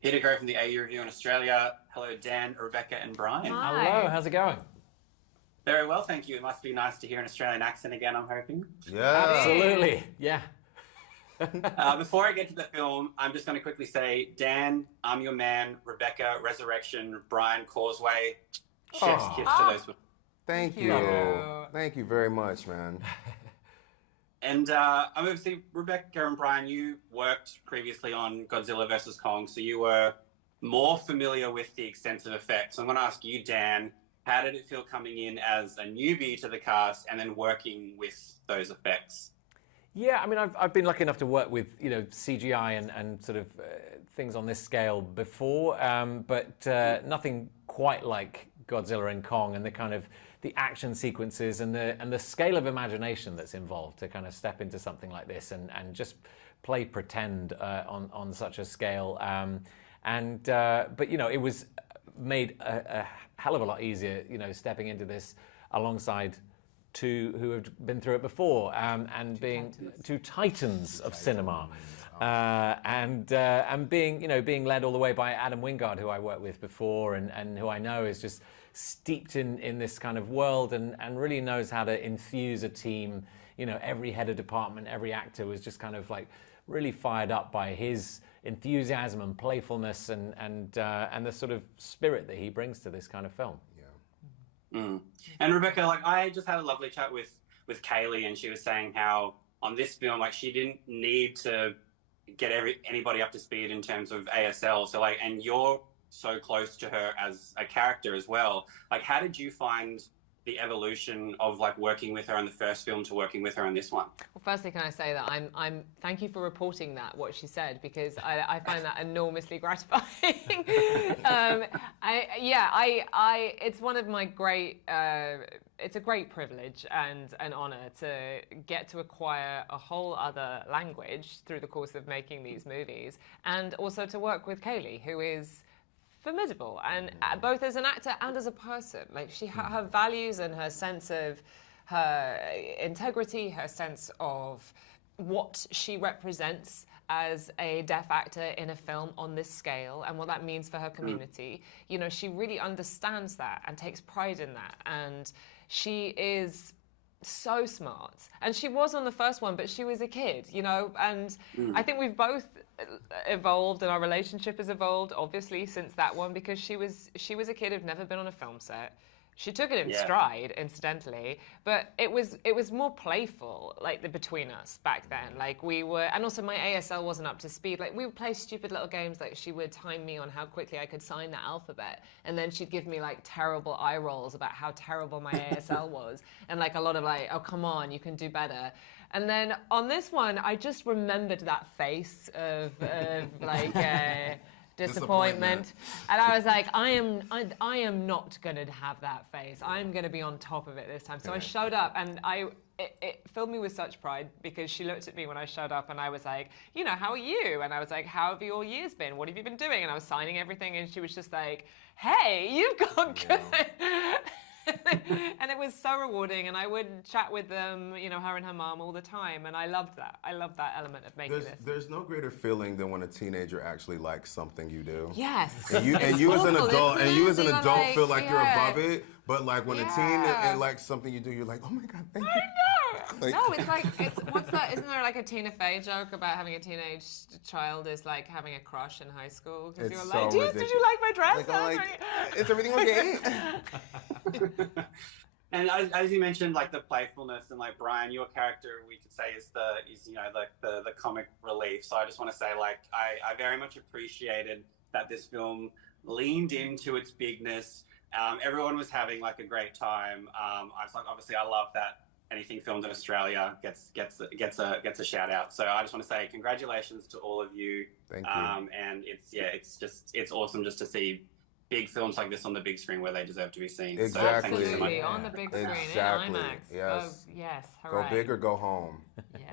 Here to go from the AU Review in Australia. Hello, Dan, Rebecca, and Brian. Hi. Hello, how's it going? Very well, thank you. It must be nice to hear an Australian accent again, I'm hoping. Yeah. Absolutely, yeah. Before I get to the film, I'm just going to quickly say, Dan, I'm your man. Rebecca, Resurrection. Brian, Causeway. Chef's kiss to those. Thank you. Thank you very much, man. And I'm obviously, Rebecca and Brian, you worked previously on Godzilla vs. Kong, so you were more familiar with the extensive effects. So I'm going to ask you, Dan, how did it feel coming in as a newbie to the cast and then working with those effects? Yeah, I mean, I've been lucky enough to work with, you know, CGI and sort of things on this scale before, but nothing quite like Godzilla and Kong and the kind of the action sequences and the scale of imagination that's involved to kind of step into something like this and just play pretend on such a scale. But, you know, it was made a hell of a lot easier, you know, stepping into this alongside two who have been through it before, and being two titans of cinema, and being, you know, being led all the way by Adam Wingard, who I worked with before and who I know is just steeped in this kind of world and really knows how to infuse a team. You know, every head of department, every actor was just kind of like really fired up by his enthusiasm and playfulness and the sort of spirit that he brings to this kind of film. And Rebecca, like, I just had a lovely chat with Kaylee, and she was saying how on this film, like, she didn't need to get anybody up to speed in terms of ASL. So, like, and you're so close to her as a character as well. Like, how did you find the evolution of, like, working with her in the first film to working with her in this one? Well, firstly, can I say that I'm thank you for reporting what she said, because I find that enormously gratifying. It's one of my great, it's a great privilege and an honor to get to acquire a whole other language through the course of making these movies, and also to work with Kaylee, who is formidable, and both as an actor and as a person. Like, her values and her sense of her integrity, her sense of what she represents as a deaf actor in a film on this scale and what that means for her community. You know, she really understands that and takes pride in that, and she is so smart. And she was on the first one, but she was a kid, you know, and I think we've both evolved, and our relationship has evolved, obviously, since that one, because she was a kid who'd never been on a film set. She took it in stride, incidentally, but it was more playful, like, between us back then. Like, we were, and also my ASL wasn't up to speed. Like, we would play stupid little games, like she would time me on how quickly I could sign the alphabet, and then she'd give me, like, terrible eye rolls about how terrible my ASL was, and, like, a lot of, like, oh, come on, you can do better. And then on this one, I just remembered that face of like, disappointment. And I was like, I am not gonna have that face. I'm gonna be on top of it this time. So I showed up, and it filled me with such pride, because she looked at me when I showed up and I was like, you know, how are you? And I was like, how have your years been? What have you been doing? And I was signing everything, and she was just like, hey, you've got good. And it was so rewarding, and I would chat with them, you know, her and her mom all the time, and I loved that. I loved that element of making this. There's no greater feeling than when a teenager actually likes something you do. Yes. And you as an adult feel like you're above it, but like when a teen likes something you do, you're like, oh my God, thank you. I know. Like, no, it's like, what's that? Isn't there like a Tina Fey joke about having a teenage child is like having a crush in high school? Because you're like, did you like my dress? Like, is everything okay? And as you mentioned, like, the playfulness, and, like, Brian, your character, we could say is you know, like the comic relief. So I just want to say, like, I very much appreciated that this film leaned into its bigness. Everyone was having, like, a great time. I was like, obviously, I love that anything filmed in Australia gets a shout out. So I just want to say congratulations to all of you. Thank you. And it's awesome just to see big films like this on the big screen where they deserve to be seen. Exactly. So thank you so much. On the big screen Exactly. in IMAX. Yes. Oh, yes. Hooray. Go big or go home. Yeah.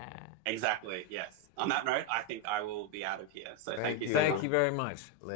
Exactly. Yes. On that note, I think I will be out of here. So thank you so much. Thank you very much. Later.